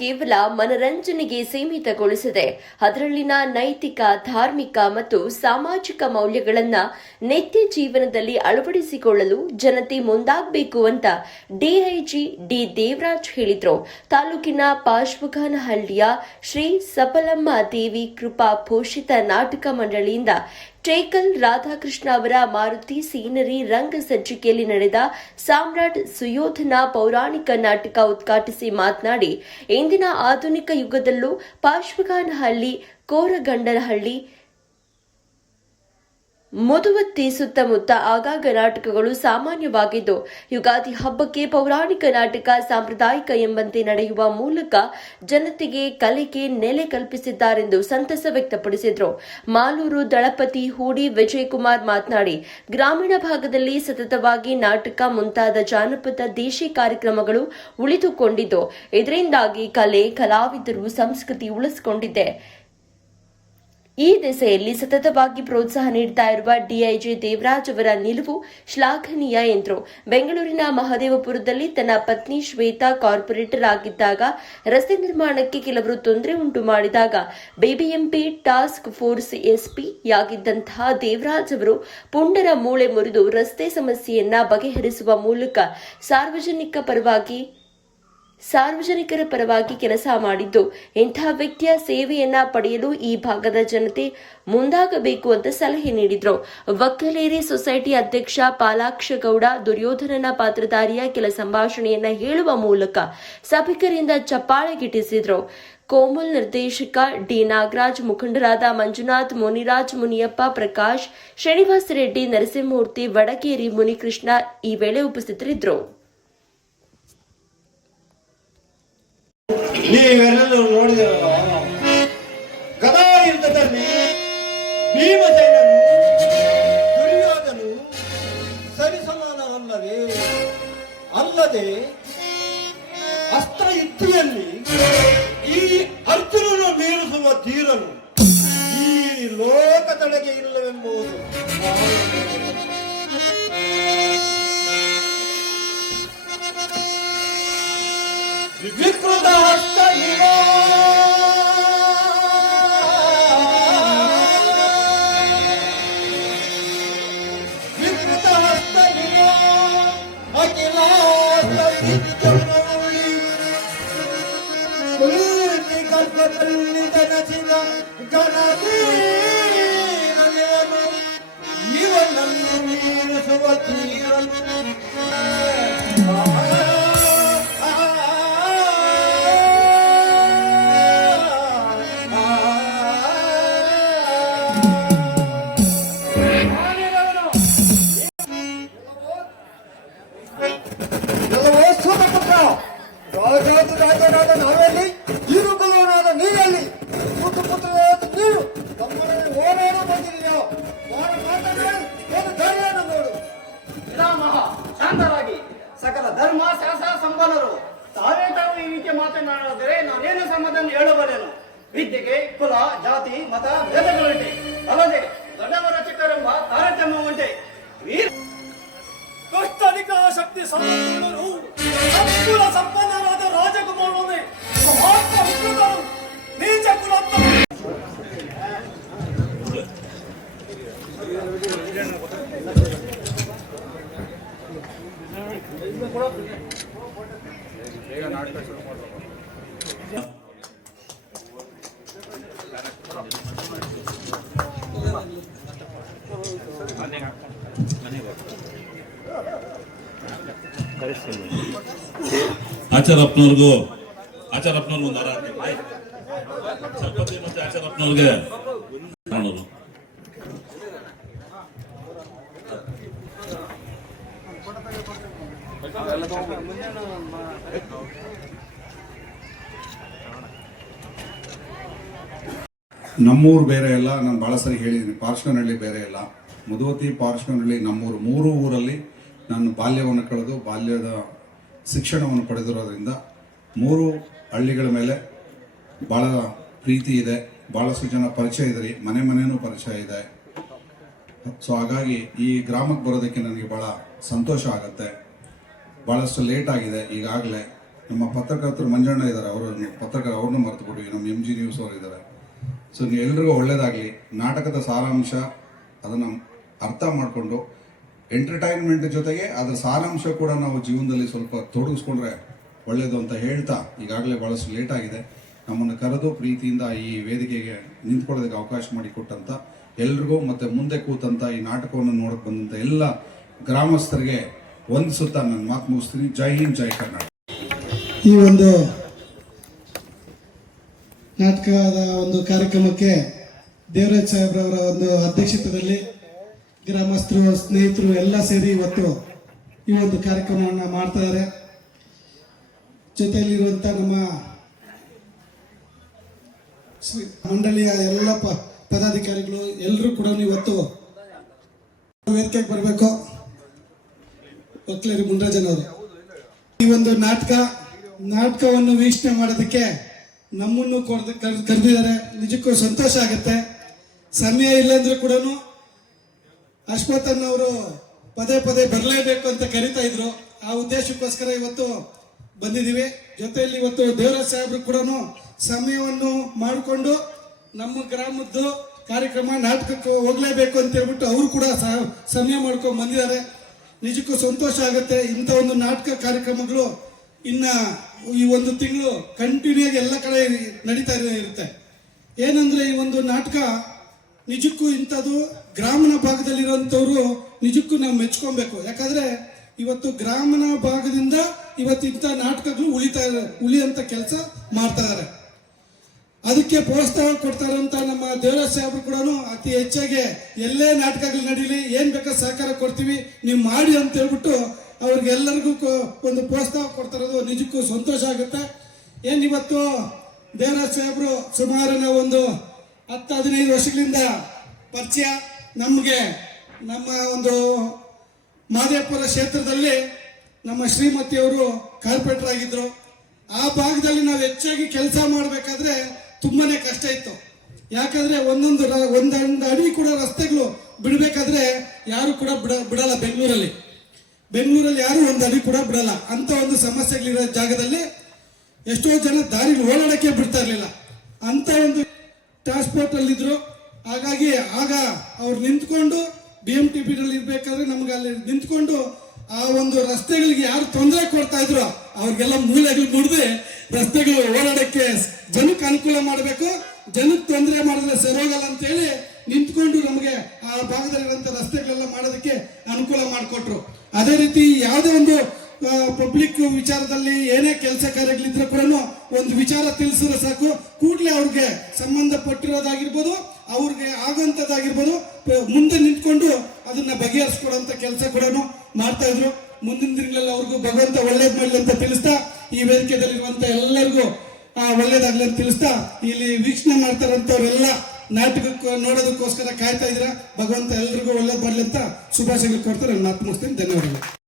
ಕೇವಲ ಮನರಂಜನೆಗೆ ಸೀಮಿತಗೊಳಿಸದೆ ಅದರಲ್ಲಿನ ನೈತಿಕ, ಧಾರ್ಮಿಕ ಮತ್ತು ಸಾಮಾಜಿಕ ಮೌಲ್ಯಗಳನ್ನು ನಿತ್ಯ ಜೀವನದಲ್ಲಿ ಅಳವಡಿಸಿಕೊಳ್ಳಲು ಜನತೆ ಮುಂದಾಗಬೇಕು ಅಂತ ಡಿಐಜಿ ಡಿ ದೇವರಾಜ್ ಹೇಳಿದರು. ತಾಲೂಕಿನ ಪಾಶ್ವಗಾನಹಳ್ಳಿಯ ಶ್ರೀ ಸಫಲಮ್ಮ ದೇವಿ ಕೃಪಾ ಪೋಷಿತ ನಾಟಕ ಮಂಡಳಿಯಿಂದ ಟೇಕಲ್ ರಾಧಾಕೃಷ್ಣ ಅವರ ಮಾರುತಿ ಸೀನರಿ ರಂಗ ಸಜ್ಜಿಕೆಯಲ್ಲಿ ನಡೆದ ಸಾಮ್ರಾಟ್ ಸುಯೋಧನ ಪೌರಾಣಿಕ ನಾಟಕ ಉದ್ಘಾಟಿಸಿ ಮಾತನಾಡಿ, ಇಂದಿನ ಆಧುನಿಕ ಯುಗದಲ್ಲೂ ಪಾಶ್ವಗಾನಹಳ್ಳಿ, ಕೋರಗಂಡನಹಳ್ಳಿ, ಮುದುವತ್ತಿ ಸುತ್ತಮುತ್ತ ಆಗಾಗ ನಾಟಕಗಳು ಸಾಮಾನ್ಯವಾಗಿದ್ದು, ಯುಗಾದಿ ಹಬ್ಬಕ್ಕೆ ಪೌರಾಣಿಕ ನಾಟಕ ಸಾಂಪ್ರದಾಯಿಕ ಎಂಬಂತೆ ನಡೆಯುವ ಮೂಲಕ ಜನತೆಗೆ ಕಲೆಗೆ ನೆಲೆ ಕಲ್ಪಿಸಿದ್ದಾರೆಂದು ಸಂತಸ ವ್ಯಕ್ತಪಡಿಸಿದರು. ಮಾಲೂರು ದಳಪತಿ ಹೂಡಿ ವಿಜಯಕುಮಾರ್ ಮಾತನಾಡಿ, ಗ್ರಾಮೀಣ ಭಾಗದಲ್ಲಿ ಸತತವಾಗಿ ನಾಟಕ ಮುಂತಾದ ಜಾನಪದ ದೇಶಿ ಕಾರ್ಯಕ್ರಮಗಳು ಉಳಿದುಕೊಂಡಿದ್ದು, ಇದರಿಂದಾಗಿ ಕಲೆ, ಕಲಾವಿದರು, ಸಂಸ್ಕೃತಿ ಉಳಿಸಿಕೊಂಡಿದೆ. ಈ ದಿಸೆಯಲ್ಲಿ ಸತತವಾಗಿ ಪ್ರೋತ್ಸಾಹ ನೀಡುತ್ತಾ ಇರುವ ಡಿಐಜಿ ದೇವರಾಜ್ ಅವರ ನಿಲುವು ಶ್ಲಾಘನೀಯ ಎಂದರು. ಬೆಂಗಳೂರಿನ ಮಹದೇವಪುರದಲ್ಲಿ ತನ್ನ ಪತ್ನಿ ಶ್ವೇತಾ ಕಾರ್ಪೊರೇಟರ್ ಆಗಿದ್ದಾಗ ರಸ್ತೆ ನಿರ್ಮಾಣಕ್ಕೆ ಕೆಲವರು ತೊಂದರೆ ಉಂಟು ಮಾಡಿದಾಗ ಬಿಬಿಎಂಪಿ ಟಾಸ್ಕ್ ಫೋರ್ಸ್ ಎಸ್ಪಿಯಾಗಿದ್ದಂತಹ ದೇವರಾಜ್ ಅವರು ಪುಂಡರ ಮೂಳೆ ಮುರಿದು ರಸ್ತೆ ಸಮಸ್ಯೆಯನ್ನ ಬಗೆಹರಿಸುವ ಮೂಲಕ ಸಾರ್ವಜನಿಕರ ಪರವಾಗಿ ಕೆಲಸ ಮಾಡಿದ್ದು, ಇಂತಹ ವ್ಯಕ್ತಿಯ ಸೇವೆಯನ್ನ ಪಡೆಯಲು ಈ ಭಾಗದ ಜನತೆ ಮುಂದಾಗಬೇಕು ಅಂತ ಸಲಹೆ ನೀಡಿದ್ರು. ವಕ್ಕಲೇರಿ ಸೊಸೈಟಿ ಅಧ್ಯಕ್ಷ ಪಾಲಾಕ್ಷಗೌಡ ದುರ್ಯೋಧನನ ಪಾತ್ರಧಾರಿಯ ಕೆಲ ಸಂಭಾಷಣೆಯನ್ನ ಹೇಳುವ ಮೂಲಕ ಸಭಿಕರಿಂದ ಚಪ್ಪಾಳೆ ಗಿಟ್ಟಿಸಿದ್ರು. ಕೋಮಲ್ ನಿರ್ದೇಶಕ ಡಿ ನಾಗರಾಜ್, ಮುಖಂಡರಾದ ಮಂಜುನಾಥ್, ಮುನಿರಾಜ್, ಮುನಿಯಪ್ಪ, ಪ್ರಕಾಶ್, ಶ್ರೀನಿವಾಸ ರೆಡ್ಡಿ, ನರಸಿಂಹಮೂರ್ತಿ, ವಡಗೇರಿ, ಮುನಿಕೃಷ್ಣ ಈ ವೇಳೆ ಉಪಸ್ಥಿತರಿದ್ದರು. ನೀವೆಲ್ಲರೂ ನೋಡಿದರಲ್ಲ, ಗದಾಯುದ್ಧದಲ್ಲಿ ಭೀಮಸೇನನು ದುರ್ಯೋಧನು ಸರಿಸಮಾನವಲ್ಲವೇ? ಅಲ್ಲದೆ ಅಸ್ತ್ರಯುದ್ಧಿಯಲ್ಲಿ ಈ ಅರ್ಜುನನು ಮೀರಿಸುವ ತೀರನು ಈ ಲೋಕದೊಳಗೆ ಇಲ್ಲವೆಂಬುದು ವಿಕೃತ ಹಸ್ತ ಇವ ವಿಕೃತ ಹಸ್ತ ಇವ ಅಖಿಲ ಕುಲೀತಿ ಕಲ್ಪದಲ್ಲಿ ಜನಸಿದ ಗಣದೀನನು ಇವನನ್ನು ಮೀರಿಸುವ ತೀರನು ರಾಜನಾದ ನಾವೆಲ್ಲಿ, ಹೀರುಕುಲನಾದ ನೀರಲ್ಲಿ, ಪುತ್ರನಾದ ನೀನು ತಮ್ಮನಲ್ಲಿ ಓಡಾಡ ಬಂದಿದೆಯೋ ಒಂದು ಧೈರ್ಯನ ನೋಡು. ವಿರಾಮಹ ಶಾಂತರಾಗಿ ಸಕಲ ಧರ್ಮ ಶಾಸ್ತ್ರ ಸಂಪನ್ನರು ತಾವೇ ತಾವು ಈ ರೀತಿಯ ಮಾತನಾಡಿದರೆ ನಾನೇನು ಸಮ್ಮತನ್ನು ಹೇಳಬಲ್ಲೆನು? ವಿದ್ಯೆಗೆ ಕುಲ, ಜಾತಿ, ಮತ ಭೇದಗಳುಂಟೆ, ಅಲ್ಲದೆ ದೊಡ್ಡವರ ಚಿಕ್ಕರೆಂಬ ತಾರತಮ್ಯ ಉಂಟೆ. ಕಷ್ಟನಿಕ ಶಕ್ತಿ ಸಂಪನ್ನರು ಸಂಕುಲ ಸಂಪನ್ನರಾದ ರಾಜಕುಮಾರನೇ ಮಹಾತ್ಮ ವಿಕೃತರು ನೀಚ ಕುಲತ್ತ ಆಚಾರಪ್ಪನವ್ರಿಗೂ ಒಂದು ವಾರ ಸರಪತಿ ಮತ್ತೆ ಆಚಾರಪ್ಪನವ್ರಿಗೆ ನಮ್ಮೂರು ಬೇರೆ ಇಲ್ಲ. ನಾನು ಭಾಳ ಸರಿ ಹೇಳಿದ್ದೀನಿ, ಪಾರ್ಶ್ವನಹಳ್ಳಿ ಬೇರೆ ಇಲ್ಲ. ಮುದುವತ್ತಿ, ಪಾರ್ಶ್ವನಹಳ್ಳಿ ನಮ್ಮೂರು. ಮೂರು ಊರಲ್ಲಿ ನಾನು ಬಾಲ್ಯವನ್ನು ಕಳೆದು ಬಾಲ್ಯದ ಶಿಕ್ಷಣವನ್ನು ಪಡೆದಿರೋದ್ರಿಂದ ಮೂರು ಹಳ್ಳಿಗಳ ಮೇಲೆ ಭಾಳ ಪ್ರೀತಿ ಇದೆ. ಭಾಳಷ್ಟು ಜನ ಪರಿಚಯ ಇದೆ ರೀ, ಮನೆಯೂ ಪರಿಚಯ ಇದೆ. ಸೊ ಹಾಗಾಗಿ ಈ ಗ್ರಾಮಕ್ಕೆ ಬರೋದಕ್ಕೆ ನನಗೆ ಭಾಳ ಸಂತೋಷ ಆಗುತ್ತೆ. ಭಾಳಷ್ಟು ಲೇಟ್ ಆಗಿದೆ ಈಗಾಗಲೇ. ನಮ್ಮ ಪತ್ರಕರ್ತರು ಮಂಜಣ್ಣ ಇದ್ದಾರೆ, ಅವ್ರನ್ನೂ ಮರೆತು ಬಿಟ್ಟಿವಿ, ನಮ್ಮ MG ನ್ಯೂಸ್ ಅವರು ಇದ್ದಾರೆ. ಸೊ ನೀವು ಎಲ್ರಿಗೂ ಒಳ್ಳೇದಾಗಲಿ. ನಾಟಕದ ಸಾರಾಂಶ ಅದನ್ನು ಅರ್ಥ ಮಾಡಿಕೊಂಡು ಎಂಟರ್ಟೈನ್ಮೆಂಟ್ ಜೊತೆಗೆ ಅದರ ಸಾರಾಂಶ ಕೂಡ ನಾವು ಜೀವನದಲ್ಲಿ ಸ್ವಲ್ಪ ತೊಡಗಿಸ್ಕೊಂಡ್ರೆ ಒಳ್ಳೆಯದು ಅಂತ ಹೇಳ್ತಾ, ಈಗಾಗಲೇ ಭಾಳಷ್ಟು ಲೇಟ್ ಆಗಿದೆ, ನಮ್ಮನ್ನು ಕರೆದು ಪ್ರೀತಿಯಿಂದ ಈ ವೇದಿಕೆಗೆ ನಿಂತ್ಕೊಳ್ಳೋದಕ್ಕೆ ಅವಕಾಶ ಮಾಡಿಕೊಟ್ಟಂಥ ಎಲ್ರಿಗೂ ಮತ್ತು ಮುಂದೆ ಕೂತಂಥ ಈ ನಾಟಕವನ್ನು ನೋಡಕ್ಕೆ ಬಂದಂಥ ಎಲ್ಲ ಗ್ರಾಮಸ್ಥರಿಗೆ ವಂದಿಸುತ್ತಾ ನನ್ನ ಮಾತು ಮುಗಿಸ್ತೀನಿ. ಜೈ ಹಿಂದ್, ಜೈ ಕರ್ನಾಟಕ. ಈ ಒಂದು ನಾಟಕದ ಒಂದು ಕಾರ್ಯಕ್ರಮಕ್ಕೆ ದೇವರಾಜ್ ಸಾಹೇಬ್ರವರ ಒಂದು ಅಧ್ಯಕ್ಷತೆಯಲ್ಲಿ ಗ್ರಾಮಸ್ಥರು, ಸ್ನೇಹಿತರು ಎಲ್ಲ ಸೇರಿ ಇವತ್ತು ಈ ಒಂದು ಕಾರ್ಯಕ್ರಮವನ್ನು ಮಾಡ್ತಾ ಇದ್ದಾರೆ. ಜೊತೆಯಲ್ಲಿರುವಂಥ ನಮ್ಮ ಮಂಡಳಿಯ ಎಲ್ಲ ಪದಾಧಿಕಾರಿಗಳು ಎಲ್ಲರೂ ಕೂಡ ಇವತ್ತು ವೇದಿಕೆಗೆ ಬರಬೇಕು. ಒಕ್ಲೇರಿ ಮುನ್ರಾಜನವರು ಈ ಒಂದು ನಾಟಕವನ್ನು ವೀಕ್ಷಣೆ ಮಾಡೋದಕ್ಕೆ ನಮ್ಮನ್ನು ಕರೆದಿದ್ದಾರೆ. ನಿಜಕ್ಕೂ ಸಂತೋಷ ಆಗುತ್ತೆ. ಸಮಯ ಇಲ್ಲಾಂದ್ರೂ ಕೂಡ ಅಶ್ವಥಣ್ಣವರು ಪದೇ ಬರಲೇಬೇಕು ಅಂತ ಕರಿತಾ ಇದ್ರು. ಆ ಉದ್ದೇಶಕ್ಕೋಸ್ಕರ ಇವತ್ತು ಬಂದಿದ್ದೀವಿ. ಜೊತೆಯಲ್ಲಿ ಇವತ್ತು ದೇವರಾಜ್ ಸಾಹೇಬ್ರು ಕೂಡ ಸಮಯವನ್ನು ಮಾಡಿಕೊಂಡು ನಮ್ಮ ಗ್ರಾಮದ್ದು ಕಾರ್ಯಕ್ರಮ ನಾಟಕಕ್ಕೆ ಹೋಗ್ಲೇಬೇಕು ಅಂತ ಹೇಳ್ಬಿಟ್ಟು ಅವರು ಕೂಡ ಸಮಯ ಮಾಡ್ಕೊಂಡು ಬಂದಿದ್ದಾರೆ. ನಿಜಕ್ಕೂ ಸಂತೋಷ ಆಗುತ್ತೆ. ಇಂಥ ಒಂದು ನಾಟಕ ಕಾರ್ಯಕ್ರಮಗಳು ಇನ್ನ ಈ ಒಂದು ತಿಂಗಳು ಕಂಟಿನ್ಯೂ ಆಗಿ ಎಲ್ಲ ಕಡೆ ನಡೀತಾ ಇರುತ್ತೆ. ಏನಂದ್ರೆ ಈ ಒಂದು ನಾಟಕ ನಿಜಕ್ಕೂ ಇಂಥದ್ದು ಗ್ರಾಮೀಣ ಭಾಗದಲ್ಲಿರುವಂಥವ್ರು ನಿಜಕ್ಕೂ ನಾವು ಮೆಚ್ಕೊಬೇಕು. ಯಾಕಂದ್ರೆ ಇವತ್ತು ಗ್ರಾಮೀಣ ಭಾಗದಿಂದ ಇವತ್ತು ಇಂಥ ನಾಟಕಗಳು ಉಳಿಯಂತ ಕೆಲಸ ಮಾಡ್ತಾ ಇದ್ದಾರೆ. ಅದಕ್ಕೆ ಪ್ರೋತ್ಸಾಹ ಕೊಡ್ತಾರಂತ ನಮ್ಮ ದೇವರಾಜ್ ಸಾಹೇಬ್ರು ಕೂಡ ಅತಿ ಹೆಚ್ಚಾಗಿ ಎಲ್ಲೇ ನಾಟಕಗಳು ನಡೀಲಿ, ಏನ್ ಬೇಕಾದ ಸಹಕಾರ ಕೊಡ್ತೀವಿ, ನೀವು ಮಾಡಿ ಅಂತ ಹೇಳ್ಬಿಟ್ಟು ಅವ್ರಿಗೆಲ್ಲರಿಗೂ ಒಂದು ಪ್ರೋತ್ಸಾಹ ಕೊಡ್ತಾರದು ನಿಜಕ್ಕೂ ಸಂತೋಷ ಆಗುತ್ತೆ. ಇವತ್ತು ದೇವರಾಜ್ ಸಾಹೇಬ್ರು ಸುಮಾರು ನಾವು ಒಂದು 10-15 ವರ್ಷಗಳಿಂದ ಪರಿಚಯ. ನಮಗೆ ನಮ್ಮ ಒಂದು ಮಾದೇಪುರ ಕ್ಷೇತ್ರದಲ್ಲಿ ನಮ್ಮ ಶ್ರೀಮತಿಯವರು ಕಾರ್ಪೊರೇಟರ್ ಆಗಿದ್ರು. ಆ ಭಾಗದಲ್ಲಿ ನಾವು ಹೆಚ್ಚಾಗಿ ಕೆಲಸ ಮಾಡಬೇಕಾದ್ರೆ ತುಂಬಾನೇ ಕಷ್ಟ ಇತ್ತು. ಯಾಕಂದ್ರೆ ಒಂದೊಂದು ಅಡಿ ಕೂಡ ರಸ್ತೆಗಳು ಬಿಡಬೇಕಾದ್ರೆ ಯಾರು ಕೂಡ ಬಿಡಲ್ಲ. ಬೆಂಗಳೂರಲ್ಲಿ ಯಾರು ಒಂದು ಅಡಿ ಕೂಡ ಬಿಡಲ್ಲ. ಅಂತ ಒಂದು ಸಮಸ್ಯೆಗಳಿರೋ ಜಾಗದಲ್ಲಿ ಎಷ್ಟೋ ಜನ ದಾರಿ ಓಡಾಡಕ್ಕೆ ಬಿಡ್ತಾ ಇರ್ಲಿಲ್ಲ. ಅಂತ ಒಂದು ಟ್ರಾನ್ಸ್ಪೋರ್ಟ್ ಅಲ್ಲಿ ಇದ್ರು. ಹಾಗಾಗಿ ಆಗ ಅವ್ರು ನಿಂತ್ಕೊಂಡು BMTP ನಲ್ಲಿ ಇರ್ಬೇಕಾದ್ರೆ ನಮ್ಗೆ ಅಲ್ಲಿ ನಿಂತ್ಕೊಂಡು ಆ ಒಂದು ರಸ್ತೆಗಳಿಗೆ ಯಾರು ತೊಂದರೆ ಕೊಡ್ತಾ ಇದ್ರು ಅವ್ರಿಗೆಲ್ಲ ಮೂಲೆಗಳು ಮುರಿದು ರಸ್ತೆಗಳು ಓಡಾಡಕ್ಕೆ ಜನಕ್ಕೆ ಅನುಕೂಲ ಮಾಡಬೇಕು. ಜನಕ್ಕೆ ತೊಂದರೆ ಮಾಡಿದ್ರೆ ಸರೋಗಲ್ಲ ಅಂತ ಹೇಳಿ ನಿಂತ್ಕೊಂಡು ನಮಗೆ ಆ ಭಾಗದಲ್ಲಿರುವಂತ ರಸ್ತೆಗಳೆಲ್ಲ ಮಾಡೋದಕ್ಕೆ ಅನುಕೂಲ ಮಾಡಿಕೊಟ್ರು. ಅದೇ ರೀತಿ ಯಾವುದೇ ಒಂದು ಪಬ್ಲಿಕ್ ವಿಚಾರದಲ್ಲಿ ಏನೇ ಕೆಲಸ ಕಾರ್ಯಗಳಿದ್ರೆ ಕೂಡ ಒಂದು ವಿಚಾರ ತಿಳಿಸಿದ್ರೆ ಸಾಕು, ಕೂಡಲೇ ಅವ್ರಿಗೆ ಸಂಬಂಧಪಟ್ಟಿರೋದಾಗಿರ್ಬೋದು, ಅವ್ರಿಗೆ ಆಗುವಂತದ್ದಾಗಿರ್ಬೋದು, ಮುಂದೆ ನಿಂತ್ಕೊಂಡು ಅದನ್ನ ಬಗೆಹರಿಸ್ಕೊಡುವಂತ ಕೆಲಸ ಕೂಡ ಮಾಡ್ತಾ ಇದ್ರು. ಮುಂದಿನ ದಿನಗಳಲ್ಲಿ ಅವ್ರಿಗೂ ಭಗವಂತ ಒಳ್ಳೇದ್ ಮಾಡಲಿ ಅಂತ ತಿಳಿಸ್ತಾ, ಈ ವೇದಿಕೆಯಲ್ಲಿರುವಂತ ಎಲ್ಲರಿಗೂ ಒಳ್ಳೇದಾಗ್ಲಿ ಅಂತ ತಿಳಿಸ್ತಾ, ಇಲ್ಲಿ ವೀಕ್ಷಣೆ ಮಾಡ್ತಾರಂತವ್ರೆಲ್ಲ ನಾಟಕಕ್ಕೆ ನೋಡೋದಕ್ಕೋಸ್ಕರ ಕಾಯ್ತಾ ಇದ್ರ. ಭಗವಂತ ಎಲ್ರಿಗೂ ಒಳ್ಳೇದ್ ಮಾಡ್ಲಿ ಅಂತ ಶುಭಾಶಯಗಳು ಕೊಡ್ತಾರೆ. ನಾನು ಮಾತು ಮುಗಿಸ್ತೀನಿ. ಧನ್ಯವಾದಗಳು.